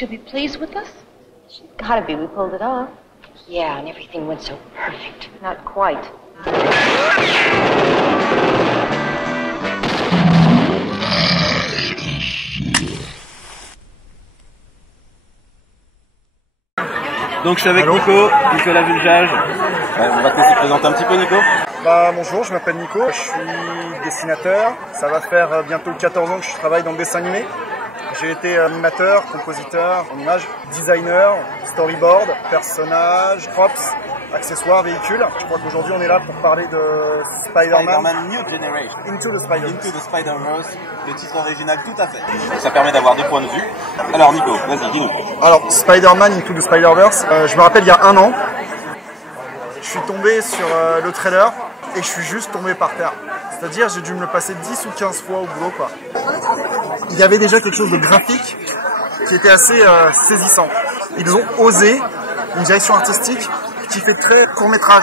she'll be pleased with us? She's gotta be. We pulled it off. Yeah, and everything went so perfect. Not quite. Donc je suis avec Nicolas Vulgage. On va te laisser présenter un petit peu, Nico. Bonjour, je m'appelle Nico, je suis dessinateur. Ça va faire bientôt 14 ans que je travaille dans le dessin animé. J'ai été animateur, compositeur en images, designer, storyboard, personnage, props, accessoires, véhicules. Je crois qu'aujourd'hui on est là pour parler de Spider-Man New Generation. Into the Spider-Verse, le titre original tout à fait. Ça permet d'avoir deux points de vue. Alors Nico, vas-y, dis-nous. Alors Spider-Man Into the Spider-Verse, je me rappelle il y a un an, je suis tombé sur le trailer et je suis juste tombé par terre. C'est-à-dire j'ai dû me le passer 10 ou 15 fois au boulot, quoi. Il y avait déjà quelque chose de graphique qui était assez saisissant. Ils ont osé une direction artistique qui fait très court-métrage,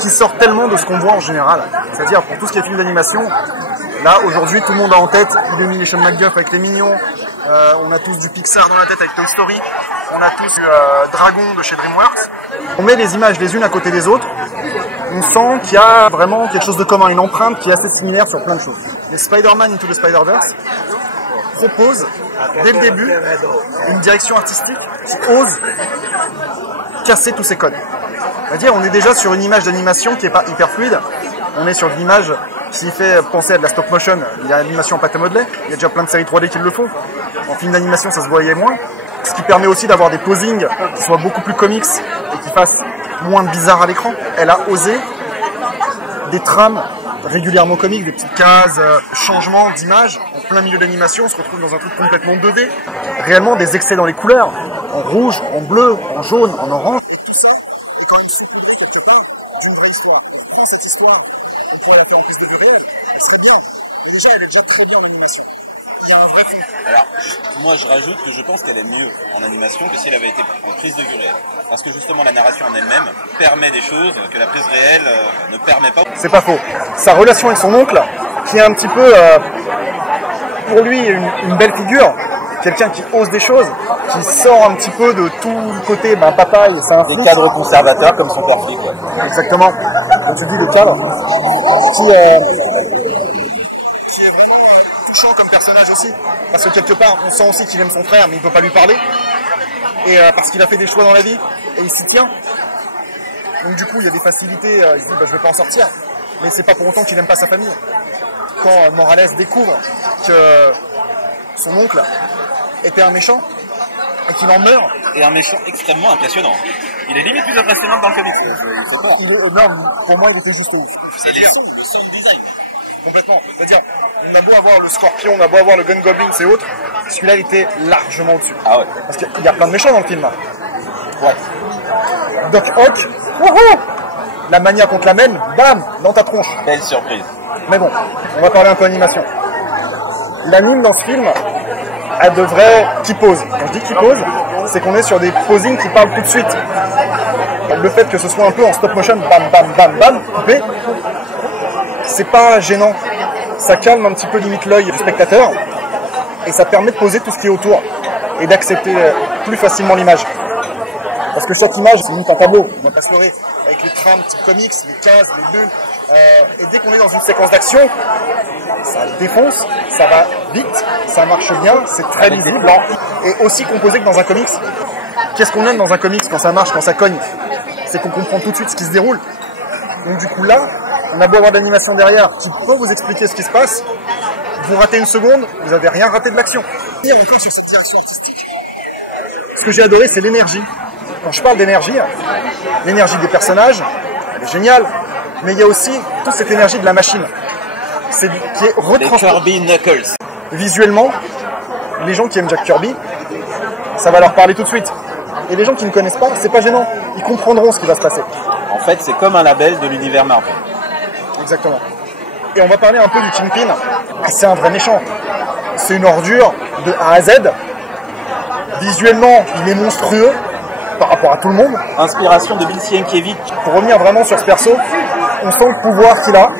qui sort tellement de ce qu'on voit en général. C'est-à-dire pour tout ce qui est film d'animation, là aujourd'hui tout le monde a en tête Illumination McGuff avec les Mignons, on a tous du Pixar dans la tête avec Toy Story, on a tous du Dragon de chez DreamWorks. On met les images les unes à côté des autres, on sent qu'il y a vraiment quelque chose de commun, une empreinte qui est assez similaire sur plein de choses. Les Spider-Man Into the Spider-Verse propose dès le début une direction artistique qui ose casser tous ces codes. C'est-à-dire on est déjà sur une image d'animation qui n'est pas hyper fluide, on est sur une image qui fait penser à de la stop motion. Il y a l'animation en pâte à modeler, il y a déjà plein de séries 3D qui le font. En film d'animation ça se voyait moins, ce qui permet aussi d'avoir des posings qui soient beaucoup plus comics et qui fassent moins de bizarre à l'écran. Elle a osé des trames régulièrement comiques, des petites cases, changements d'image. En plein milieu d'animation, on se retrouve dans un truc complètement 2D. Réellement des excès dans les couleurs, en rouge, en bleu, en jaune, en orange. Et tout ça est quand même saupoudré quelque part d'une vraie histoire. On prend cette histoire, on pourrait la faire en prise de vue réelle, ce serait bien. Mais déjà, elle est déjà très bien en animation. Il y a un vrai fond. Alors, moi je rajoute que je pense qu'elle est mieux en animation que si elle avait été en prise de vue réelle. Parce que justement la narration en elle-même permet des choses que la prise réelle ne permet pas. C'est pas faux. Sa relation avec son oncle, qui est un petit peu, pour lui, une belle figure, quelqu'un qui ose des choses, qui sort un petit peu de tout le côté papa, et ça des cadres conservateurs comme son père Philippe. Ouais. Exactement. Comme tu dis, le cadre. Qui est vraiment touchant comme personnage aussi. Parce que quelque part, on sent aussi qu'il aime son frère, mais il ne peut pas lui parler. Et parce qu'il a fait des choix dans la vie, et il s'y tient. Donc du coup, il y a des facilités, il se dit, je vais pas en sortir. Mais c'est pas pour autant qu'il n'aime pas sa famille. Quand Morales découvre que son oncle était un méchant, et qu'il en meurt, et un méchant extrêmement impressionnant. Il est limite plus impressionnant dans le comics. Non, pour moi, il était juste ouf. C'est-à-dire le sound design. Complètement. C'est-à-dire, on a beau avoir le Scorpion, on a beau avoir le Gun Goblin et autres, celui-là, il était largement au-dessus. Ah ouais. Parce qu'il y a plein de méchants dans le film, là. Ouais. Doc Ock, wouhou, la mania contre la mène, bam, dans ta tronche. Belle surprise. Mais bon, on va parler un peu animation. L'anime dans ce film, elle devrait qui pose. Quand je dis qui pose, c'est qu'on est sur des posings qui parlent tout de suite. Le fait que ce soit un peu en stop motion, bam, bam, bam, bam, coupé, c'est pas gênant. Ça calme un petit peu limite l'œil du spectateur et ça permet de poser tout ce qui est autour et d'accepter plus facilement l'image. Parce que chaque image, c'est limite un tableau, on va pas se leurrer, avec les trames type comics, les cases, les bulles. Et dès qu'on est dans une séquence d'action, ça défonce, ça va vite, ça marche bien, c'est très lisible. Et aussi composé que dans un comics. Qu'est-ce qu'on aime dans un comics quand ça marche, quand ça cogne? C'est qu'on comprend tout de suite ce qui se déroule. Donc du coup là, on a beau avoir de l'animation derrière qui peut vous expliquer ce qui se passe, vous ratez une seconde, vous n'avez rien raté de l'action. Et on peut sur cette direction artistique. Ce que j'ai adoré, c'est l'énergie. Quand je parle d'énergie, l'énergie des personnages, elle est géniale, mais il y a aussi toute cette énergie de la machine, qui est retransformée. Kirby Knuckles. Visuellement, les gens qui aiment Jack Kirby, ça va leur parler tout de suite. Et les gens qui ne connaissent pas, c'est pas gênant, ils comprendront ce qui va se passer. En fait, c'est comme un label de l'univers Marvel. Exactement. Et on va parler un peu du Kingpin. C'est un vrai méchant. C'est une ordure de A à Z. Visuellement, il est monstrueux par rapport à tout le monde. Inspiration de Bill Sienkiewicz. Pour revenir vraiment sur ce perso, on sent le pouvoir qu'il a.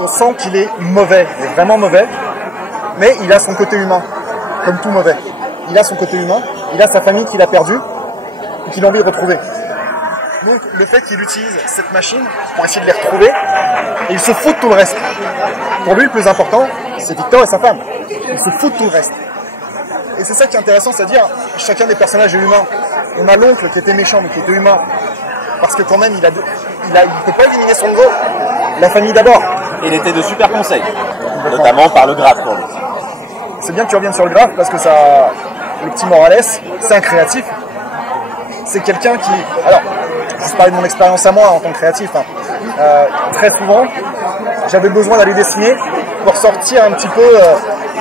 On sent qu'il est mauvais, il est vraiment mauvais. Mais il a son côté humain, comme tout mauvais. il a son côté humain, il a sa famille qu'il a perdue et qu'il a envie de retrouver. Donc le fait qu'il utilise cette machine pour essayer de les retrouver, et il se fout de tout le reste. Pour lui, le plus important, c'est Victor et sa femme. Il se fout de tout le reste. Et c'est ça qui est intéressant, c'est-à-dire chacun des personnages est humain. On a l'oncle qui était méchant mais qui était humain. Parce que quand même, il peut pas éliminer son ego. La famille d'abord. Il était de super conseils, notamment par le graphe pour lui. C'est bien que tu reviennes sur le graphe parce que ça, le petit Morales, c'est un créatif. C'est quelqu'un qui... Alors, je parle de mon expérience à moi en tant que créatif. Hein. Très souvent, j'avais besoin d'aller dessiner pour sortir un petit peu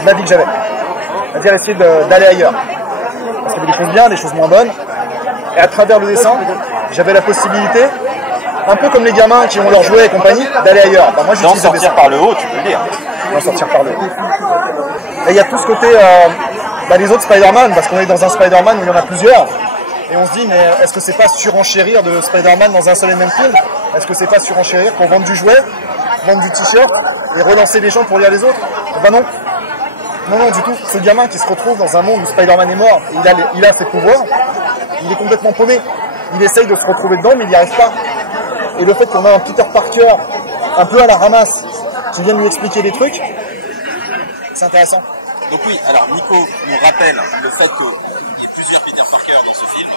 de la vie que j'avais. C'est-à-dire essayer d'aller ailleurs. Parce qu'il y avait des choses bien, des choses moins bonnes. Et à travers le dessin, j'avais la possibilité, un peu comme les gamins qui ont leur jouet et compagnie, d'aller ailleurs. Bah, moi, d'en sortir par le haut, tu peux le dire. D'en sortir par le haut. Et il y a tout ce côté, les autres Spider-Man, parce qu'on est dans un Spider-Man où il y en a plusieurs. Et on se dit, mais est-ce que c'est pas surenchérir de Spider-Man dans un seul et même film? Est-ce que c'est pas surenchérir pour vendre du jouet, vendre du t-shirt et relancer les gens pour lire les autres? Ben non. Non, non, du tout. Ce gamin qui se retrouve dans un monde où Spider-Man est mort et il a ses pouvoirs, il est complètement paumé. Il essaye de se retrouver dedans, mais il n'y arrive pas. Et le fait qu'on a un Peter Parker un peu à la ramasse qui vient lui expliquer des trucs, c'est intéressant. Donc oui, alors Nico nous rappelle le fait qu'il y ait plusieurs Peter Parker dans ce film.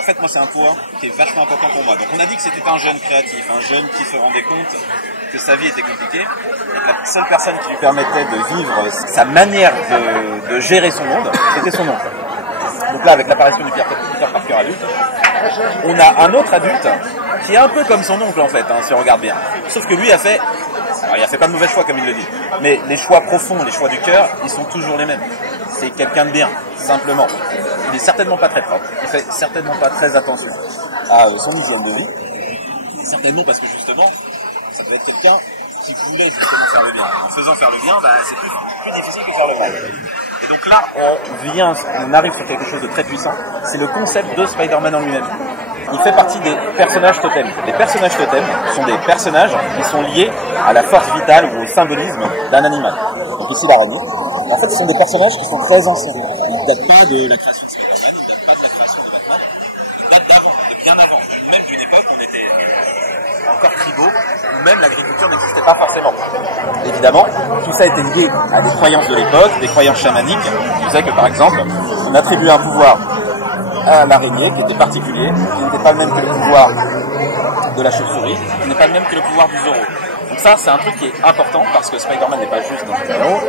En fait, moi, c'est un point qui est vachement important pour moi. Donc on a dit que c'était un jeune créatif, un jeune qui se rendait compte que sa vie était compliquée, et que la seule personne qui lui permettait de vivre sa manière de gérer son monde, c'était son oncle. Donc là, avec l'apparition du Peter Parker adulte, on a un autre adulte qui est un peu comme son oncle en fait, hein, si on regarde bien. Sauf que lui a fait, alors il a fait pas de mauvais choix comme il le dit, mais les choix profonds, les choix du cœur, ils sont toujours les mêmes. C'est quelqu'un de bien, simplement. Il est certainement pas très propre, il fait certainement pas très attention à son hygiène de vie, certainement parce que justement, ça devait être quelqu'un qui voulait justement faire le bien. En faisant faire le bien, c'est plus difficile que faire le mal. Et donc là, on arrive sur quelque chose de très puissant, c'est le concept de Spider-Man en lui-même. Il fait partie des personnages totems. Les personnages totems sont des personnages qui sont liés à la force vitale ou au symbolisme d'un animal. Donc ici l'araignée. En fait, ce sont des personnages qui sont très anciens. Ils ne datent pas de la création de Spider-Man, ils ne datent pas de la création de Batman. Ils datent d'avant, de bien avant. Même d'une époque où on était encore tribaux, où même l'agriculture n'existait pas forcément. Évidemment, tout ça était lié à des croyances de l'époque, des croyances chamaniques, qui faisaient que, par exemple, on attribuait un pouvoir à l'araignée qui était particulier, qui n'était pas le même que le pouvoir de la chauve-souris, qui n'est pas le même que le pouvoir du Zorro. Donc ça, c'est un truc qui est important parce que Spider-Man n'est pas juste dans un anneau,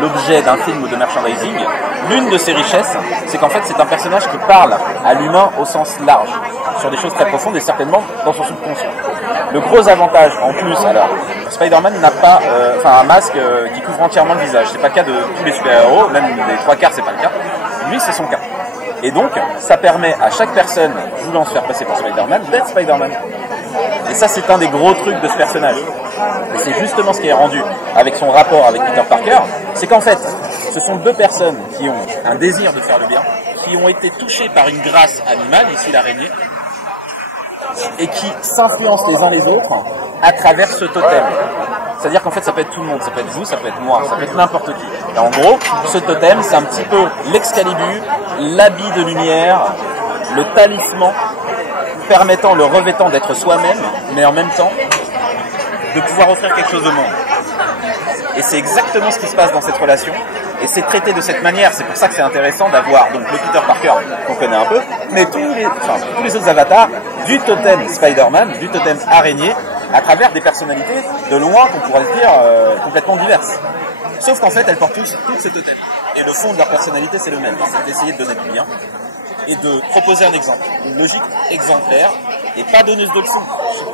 l'objet d'un film ou de merchandising. L'une de ses richesses, c'est qu'en fait, c'est un personnage qui parle à l'humain au sens large, sur des choses très profondes et certainement dans son subconscient. Le gros avantage, en plus, alors, Spider-Man n'a pas un masque qui couvre entièrement le visage. C'est pas le cas de tous les super-héros, même les trois quarts, c'est pas le cas. Lui, c'est son cas. Et donc, ça permet à chaque personne voulant se faire passer pour Spider-Man d'être Spider-Man. Et ça, c'est un des gros trucs de ce personnage. Et c'est justement ce qui est rendu avec son rapport avec Peter Parker, c'est qu'en fait, ce sont deux personnes qui ont un désir de faire le bien, qui ont été touchées par une grâce animale, ici l'araignée, et qui s'influencent les uns les autres à travers ce totem. C'est-à-dire qu'en fait, ça peut être tout le monde, ça peut être vous, ça peut être moi, ça peut être n'importe qui. Et en gros, ce totem, c'est un petit peu l'Excalibur, l'habit de lumière, le talisman, permettant, le revêtant d'être soi-même, mais en même temps, de pouvoir offrir quelque chose au monde. Et c'est exactement ce qui se passe dans cette relation, et c'est traité de cette manière. C'est pour ça que c'est intéressant d'avoir donc le Peter Parker qu'on connaît un peu, mais tous les autres avatars du totem Spider-Man, du totem araignée, à travers des personnalités de loin qu'on pourrait se dire complètement diverses. Sauf qu'en fait, elles portent toutes ce totem. Et le fond de leur personnalité, c'est le même. C'est d'essayer de donner du bien et de proposer un exemple. Une logique exemplaire et pas donneuse de leçons.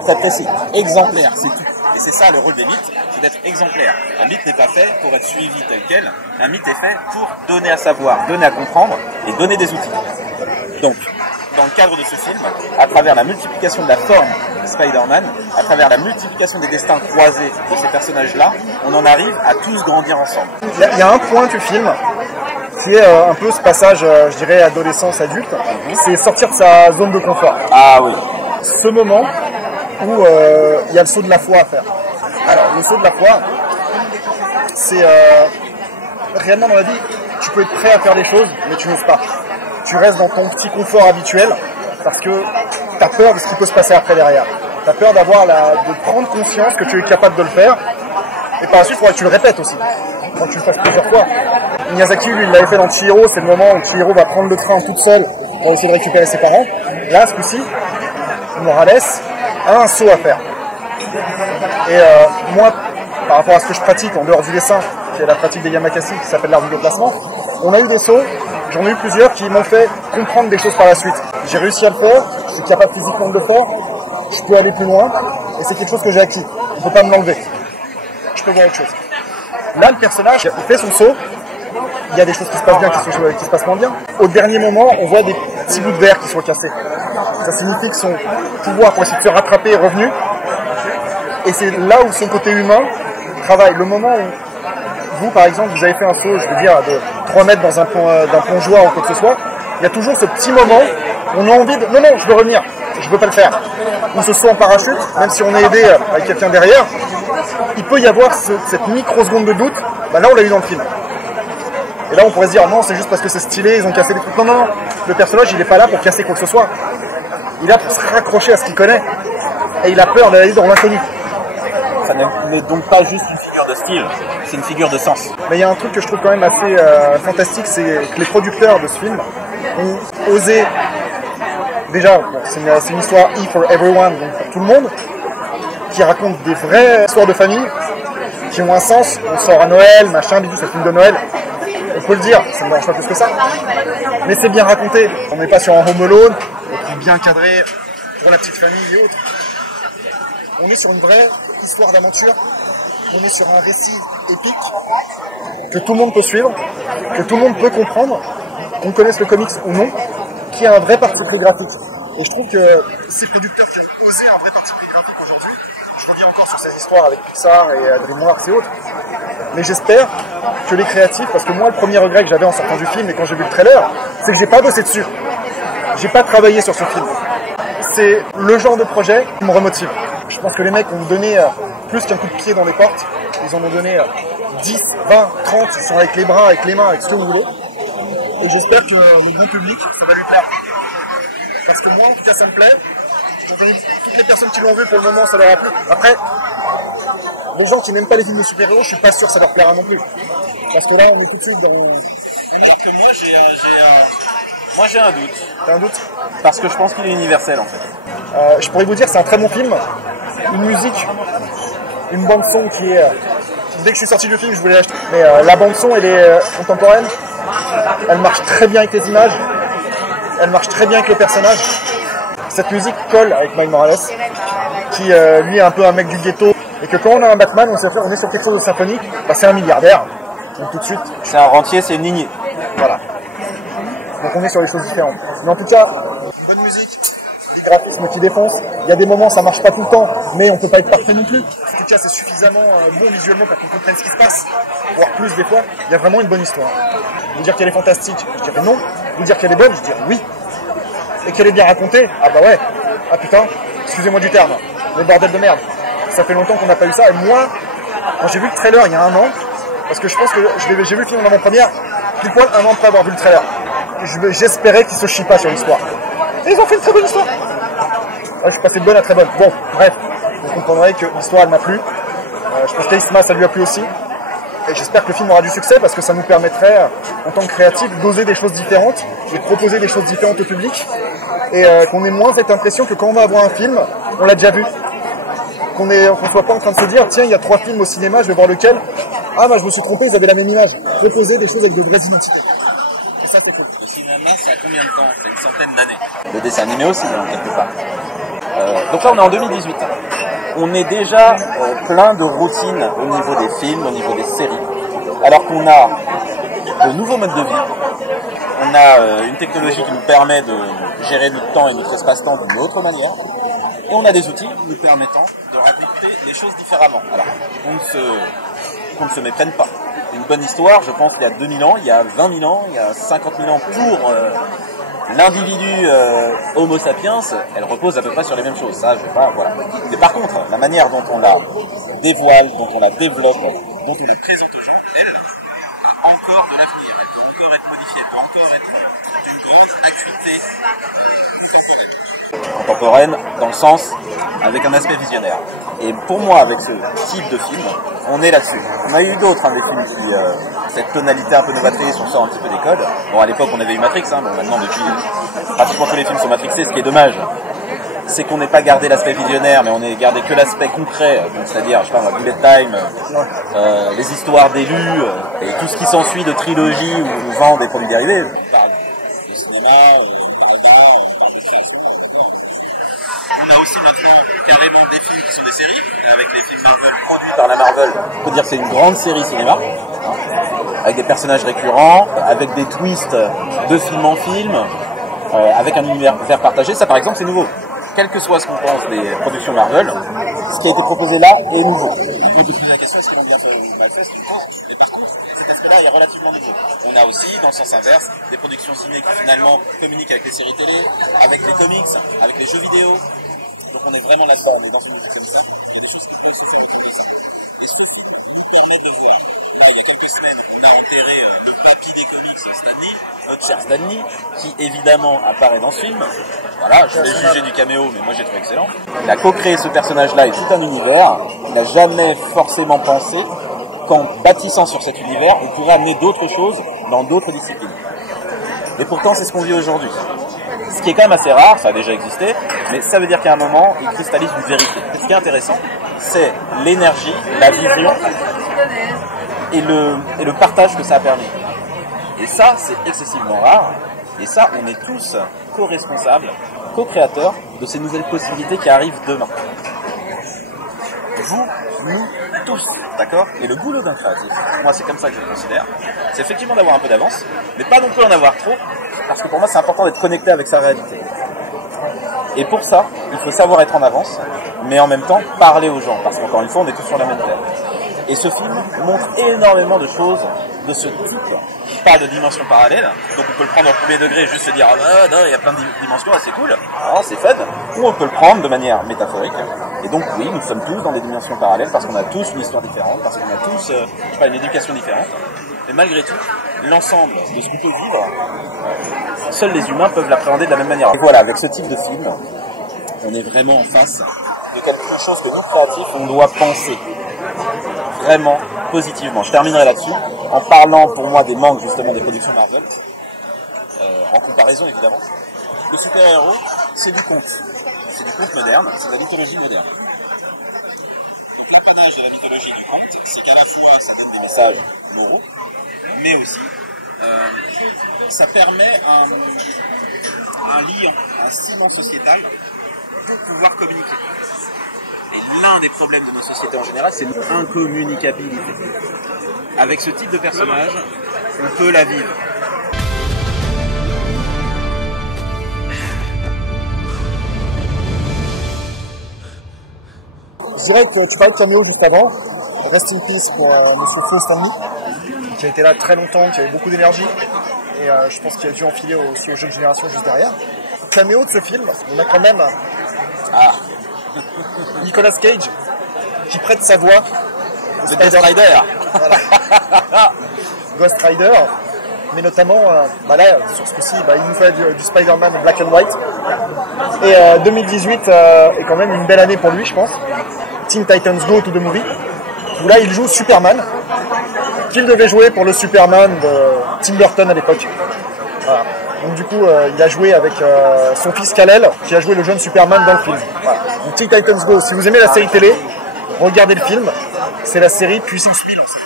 Très précis. Exemplaire, c'est tout. Et c'est ça le rôle des mythes, c'est d'être exemplaire. Un mythe n'est pas fait pour être suivi tel quel. Un mythe est fait pour donner à savoir, donner à comprendre et donner des outils. Donc, dans le cadre de ce film, à travers la multiplication de la forme Spider-Man, à travers la multiplication des destins croisés de ces personnages-là, on en arrive à tous grandir ensemble. Il y a un point du film qui est un peu ce passage, je dirais, adolescence-adulte, c'est sortir de sa zone de confort. Ah oui. Ce moment où il y a le saut de la foi à faire. Alors, le saut de la foi, c'est réellement dans la vie, tu peux être prêt à faire des choses, mais tu n'oses pas. Tu restes dans ton petit confort habituel parce que tu as peur de ce qui peut se passer après derrière. Tu as peur de prendre conscience que tu es capable de le faire. Et par la suite, il faudra que tu le répètes aussi. Quand tu le fasses plusieurs fois. Miyazaki, lui, il l'avait fait dans Chihiro. C'est le moment où Chihiro va prendre le train toute seule pour essayer de récupérer ses parents. Là, ce coup-ci, Morales a un saut à faire. Et moi, par rapport à ce que je pratique en dehors du dessin, qui est la pratique des Yamakasi, qui s'appelle l'art du déplacement, on a eu des sauts, j'en ai eu plusieurs qui m'ont fait comprendre des choses par la suite. J'ai réussi à le faire, je suis capable physiquement de le faire, je peux aller plus loin, et c'est quelque chose que j'ai acquis. On ne peut pas me l'enlever. Je peux voir autre chose. Là, le personnage, il fait son saut, il y a des choses qui se passent bien, qui se passent moins bien. Au dernier moment, on voit des petits bouts de verre qui sont cassés. Ça signifie que son pouvoir pour essayer de se rattraper est revenu. Et c'est là où son côté humain travaille. Le moment où vous, par exemple, vous avez fait un saut, je veux dire, de 3 mètres dans d'un plongeoir ou quoi que ce soit, il y a toujours ce petit moment où on a envie de... Non, non, je veux revenir, je veux pas le faire. On se saut en parachute, même si on est aidé avec quelqu'un derrière, il peut y avoir cette microseconde de doute. Bah là, on l'a eu dans le film. Et là, on pourrait se dire, non, c'est juste parce que c'est stylé, ils ont cassé des trucs. Non, non, non. Le personnage, il n'est pas là pour casser quoi que ce soit. Il est là pour se raccrocher à ce qu'il connaît. Et il a peur d'aller dans l'inconnu. Ça n'est donc pas juste une figure de style, c'est une figure de sens. Mais il y a un truc que je trouve quand même assez fantastique, c'est que les producteurs de ce film ont osé... Déjà, bon, c'est une histoire E for everyone, donc pour tout le monde, qui raconte des vraies histoires de famille, qui ont un sens. On sort à Noël, machin, bidou, c'est le film de Noël. On peut le dire, ça ne me dérange pas plus que ça. Mais c'est bien raconté. On n'est pas sur un Home Alone, bien cadré pour la petite famille et autres. On est sur une vraie histoire d'aventure. On est sur un récit épique que tout le monde peut suivre, que tout le monde peut comprendre, qu'on connaisse le comics ou non, qui a un vrai parti pris graphique. Et je trouve que ces producteurs qui ont osé un vrai parti pris graphique aujourd'hui, je reviens encore sur cette histoire avec Pixar et DreamWorks et autres, mais j'espère que les créatifs, parce que moi le premier regret que j'avais en sortant du film et quand j'ai vu le trailer, c'est que j'ai pas bossé dessus. J'ai pas travaillé sur ce film. C'est le genre de projet qui me remotive. Je pense que les mecs ont donné plus qu'un coup de pied dans les portes. Ils en ont donné 10, 20, 30, ils sont avec les bras, avec les mains, avec ce que vous voulez. Et j'espère que le grand public, ça va lui plaire. Parce que moi, en tout cas, ça me plaît. Toutes les personnes qui l'ont vu, pour le moment, ça leur a plu. Après, les gens qui n'aiment pas les films de super-héros, je suis pas sûr que ça leur plaira non plus. Parce que là, on est tout de suite dans... Alors que moi, j'ai un doute. T'as un doute? Parce que je pense qu'il est universel, en fait. Je pourrais vous dire, c'est un très bon film. Une musique, une bande-son qui est... dès que je suis sorti du film, je voulais l'acheter. Mais la bande-son, elle est contemporaine. Elle marche très bien avec les images. Elle marche très bien avec les personnages. Cette musique colle avec Miles Morales, qui lui est un peu un mec du ghetto. Et que quand on a un Batman, on est sur quelque chose de symphonique, bah, c'est un milliardaire. Donc tout de suite... C'est un rentier, c'est une lignée. Voilà. Donc on est sur des choses différentes. Mais en tout cas, bonne musique, des graphismes qui défoncent. Il y a des moments, ça marche pas tout le temps, mais on peut pas être parfait non plus. En tout cas, c'est suffisamment bon visuellement pour qu'on comprenne ce qui se passe, voire plus des fois. Il y a vraiment une bonne histoire. Vous dire qu'elle est fantastique, je dirais non. Vous dire qu'elle est bonne, je dirais oui. Et qu'elle est bien racontée, ah bah ouais. Ah putain, excusez-moi du terme, mais bordel de merde. Ça fait longtemps qu'on n'a pas eu ça. Et moi, quand j'ai vu le trailer il y a un an, parce que je pense que j'ai vu le film en avant-première, pile poil un an après avoir vu le trailer. J'espérais qu'ils se chient pas sur l'histoire. Et ils ont fait une très bonne histoire. Ouais, je suis passé de bonne à très bonne. Bon, bref, vous comprendrez que l'histoire elle m'a plu. Je pense qu'Aïsma ça lui a plu aussi. Et j'espère que le film aura du succès parce que ça nous permettrait, en tant que créatifs, d'oser des choses différentes et de proposer des choses différentes au public. Et qu'on ait moins cette impression que quand on va voir un film, on l'a déjà vu. Qu'on ne soit pas en train de se dire, tiens, il y a 3 films au cinéma, je vais voir lequel. Ah bah je me suis trompé, ils avaient la même image. Proposer des choses avec de vraies identités. Et ça c'est cool. Le cinéma, ça a combien de temps? C'est une centaine d'années. Le dessin animé aussi, hein, quelque part. Donc là, on est en 2018. On est déjà plein de routines au niveau des films, au niveau des séries. Alors qu'on a de nouveaux modes de vie. On a une technologie qui nous permet de gérer notre temps et notre espace-temps d'une autre manière. Et on a des outils nous permettant de raconter les choses différemment. Alors, qu'on ne se méprenne pas. Une bonne histoire, je pense qu'il y a 2000 ans, il y a 20 000 ans, il y a 50 000 ans pour l'individu Homo sapiens, elle repose à peu près sur les mêmes choses. Ça, je vais pas, voilà. Mais par contre, la manière dont on la dévoile, dont on la développe, dont on la présente aux gens, elle a encore de l'avenir, elle peut encore être modifié, encore être d'une grande acuité contemporaine, dans le sens avec un aspect visionnaire. Et pour moi, avec ce type de film, on est là-dessus. On a eu d'autres, des films qui, cette tonalité un peu novatrice, on sort un petit peu des codes. Bon, à l'époque, on avait eu Matrix, bon, maintenant, depuis, pratiquement tous les films sont matrixés, ce qui est dommage. C'est qu'on n'ait pas gardé l'aspect visionnaire, mais on ait gardé que l'aspect concret, c'est-à-dire, je sais pas, Bullet Time, les histoires d'élus, et tout ce qui s'ensuit de trilogie où on nous vend des produits dérivés. On parle de cinéma, on a aussi maintenant carrément des films qui sont des séries, avec des films Marvel produits par la Marvel. On peut dire que c'est une grande série cinéma, avec des personnages récurrents, avec des twists de film en film, avec un univers partagé. Ça, par exemple, c'est nouveau. Quel que soit ce qu'on pense des productions Marvel, ce qui a été proposé là est nouveau. On peut se poser la question, est-ce qu'ils l'ont bien fait ou mal fait, c'est une cause. Mais par contre, cet aspect-là est relativement nouveau. On a aussi, dans le sens inverse, des productions ciné qui finalement communiquent avec les séries télé, avec les comics, avec les jeux vidéo. Donc on est vraiment là-dedans, on est dans une musique comme ça. Et des choses qui se font et ce qui nous permet de voir. Il y a quelques semaines, on a enterré le papy des comics, notre cher Stanley, qui évidemment apparaît dans ce film. Voilà, je l'ai jugé du caméo, mais moi j'ai trouvé excellent. Il a co-créé ce personnage-là et tout un univers. Il n'a jamais forcément pensé qu'en bâtissant sur cet univers, on pourrait amener d'autres choses dans d'autres disciplines. Et pourtant, c'est ce qu'on vit aujourd'hui. Ce qui est quand même assez rare, ça a déjà existé, mais ça veut dire qu'à un moment, il cristallise une vérité. Ce qui est intéressant, c'est l'énergie, la vision et le partage que ça a permis. Et ça, c'est excessivement rare. Et ça, on est tous co-responsables, co-créateurs de ces nouvelles possibilités qui arrivent demain. Vous, nous, tous, d'accord? Et le boulot d'un créatif, moi c'est comme ça que je le considère, c'est effectivement d'avoir un peu d'avance, mais pas non plus en avoir trop, parce que pour moi c'est important d'être connecté avec sa réalité. Et pour ça, il faut savoir être en avance, mais en même temps parler aux gens, parce qu'encore une fois, on est tous sur la même terre. Et ce film montre énormément de choses de ce type. Il parle de dimensions parallèles, donc on peut le prendre au premier degré et juste se dire « Ah non, il y a plein de dimensions, c'est cool, c'est fun », ou on peut le prendre de manière métaphorique. Et donc oui, nous sommes tous dans des dimensions parallèles, parce qu'on a tous une histoire différente, parce qu'on a tous une éducation différente. Et malgré tout, l'ensemble de ce qu'on peut vivre, seuls les humains peuvent l'appréhender de la même manière. Et voilà, avec ce type de film, on est vraiment en face de quelque chose que nous, créatifs, on doit penser vraiment positivement. Je terminerai là-dessus en parlant pour moi des manques justement des productions Marvel, en comparaison évidemment. Le super-héros, c'est du conte. C'est du conte moderne, c'est de la mythologie moderne. L'apanage de la mythologie du conte, c'est qu'à la fois ça donne des messages moraux, mais aussi ça permet un lien, un ciment sociétal pour pouvoir communiquer. Et l'un des problèmes de nos sociétés en général, c'est l'incommunicabilité. Avec ce type de personnage, on peut la vivre. Je dirais que tu parlais de caméo juste avant. Rest in peace pour Monsieur Faux Stanley, qui a été là très longtemps, qui avait beaucoup d'énergie. Et je pense qu'il a dû enfiler aussi aux jeunes générations juste derrière. Caméo de ce film, on a quand même Nicolas Cage qui prête sa voix de Ghost Rider. Voilà. Ghost Rider, mais notamment là, sur ce coup-ci, il nous fait du Spider-Man Black and White. Et 2018 est quand même une belle année pour lui, je pense. Teen Titans Go to the Movie, où là il joue Superman, qu'il devait jouer pour le Superman de Tim Burton à l'époque. Voilà. Donc du coup, il a joué avec son fils Kal-El, qui a joué le jeune Superman dans le film. Voilà. Donc Teen Titans Go, si vous aimez la série télé, regardez le film. C'est la série Puissance 1000 en fait.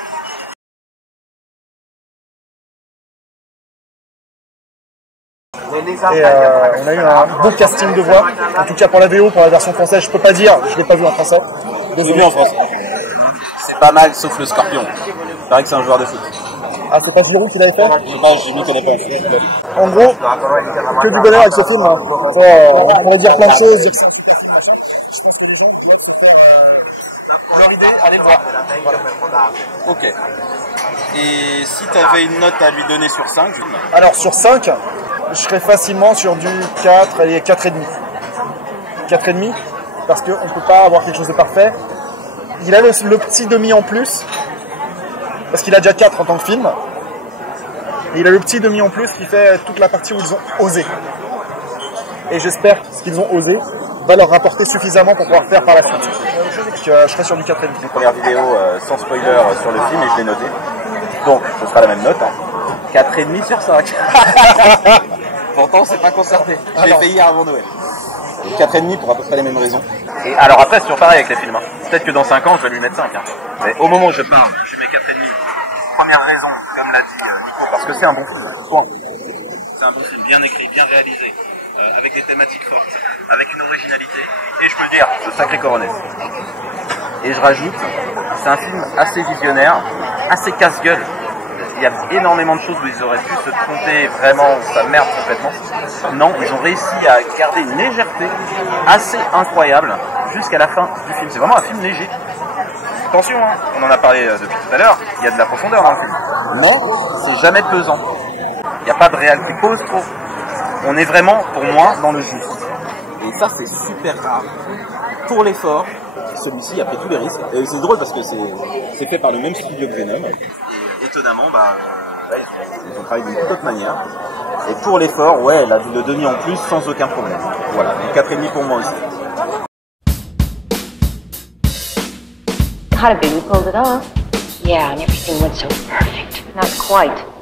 Et on a eu un beau casting de voix, en tout cas pour la VO, pour la version française, je peux pas dire, je l'ai pas vu en français. Désolé en français. C'est pas mal, sauf le Scorpion. Il paraît que c'est un joueur de foot. Ah, c'est pas Giroud qui l'avait fait? Je sais pas, je m'y connais pas en fait. En gros, que du bonheur avec ce film. On pourrait dire plein de choses. Dire que c'est un super film. Je pense que les gens doivent se faire Ok. Et si tu avais une note à lui donner sur 5? Alors sur 5, je serais facilement sur du 4, allez, 4,5. 4,5, parce qu'on ne peut pas avoir quelque chose de parfait. Il a le petit demi en plus, parce qu'il a déjà 4 en tant que film. Et il a le petit demi en plus qui fait toute la partie où ils ont osé. Et j'espère que ce qu'ils ont osé va leur rapporter suffisamment pour pouvoir faire par la suite. Je serai sur du 4,5. Une première vidéo sans spoiler sur le film et je l'ai noté. Donc, ce sera la même note. Hein. 4,5 sur 5. Pourtant, c'est pas concerté. Je l'ai fait hier avant Noël. 4,5 pour à peu près les mêmes raisons. Et alors après, c'est toujours pareil avec les films. Hein. Peut-être que dans 5 ans, je vais lui mettre 5. Hein. Mais au moment où je parle, je mets 4,5. Première raison, comme l'a dit Nico, parce que c'est un bon film. Point. C'est un bon film, bien écrit, bien réalisé, avec des thématiques fortes, avec une originalité, et je peux le dire, le sacré Coronel. Et je rajoute, c'est un film assez visionnaire, assez casse-gueule. Il y a énormément de choses où ils auraient pu se tromper vraiment, ça merde complètement. Non, ils ont réussi à garder une légèreté assez incroyable jusqu'à la fin du film. C'est vraiment un film léger. Attention, hein, on en a parlé depuis tout à l'heure, il y a de la profondeur dans le film. Non, c'est jamais pesant. Il n'y a pas de réel qui pose trop. On est vraiment, pour moi, dans le juste. Et ça, c'est super rare. Pour l'effort, celui-ci a pris tous les risques. Et c'est drôle parce que c'est fait par le même studio que Venom. Et étonnamment, là, ils ont travaillé d'une toute autre manière. Et pour l'effort, ouais, le demi en plus, sans aucun problème. Voilà, donc 4,5 pour moi aussi. Gotta be, we pulled it off. Yeah, and everything went so perfect. Not quite.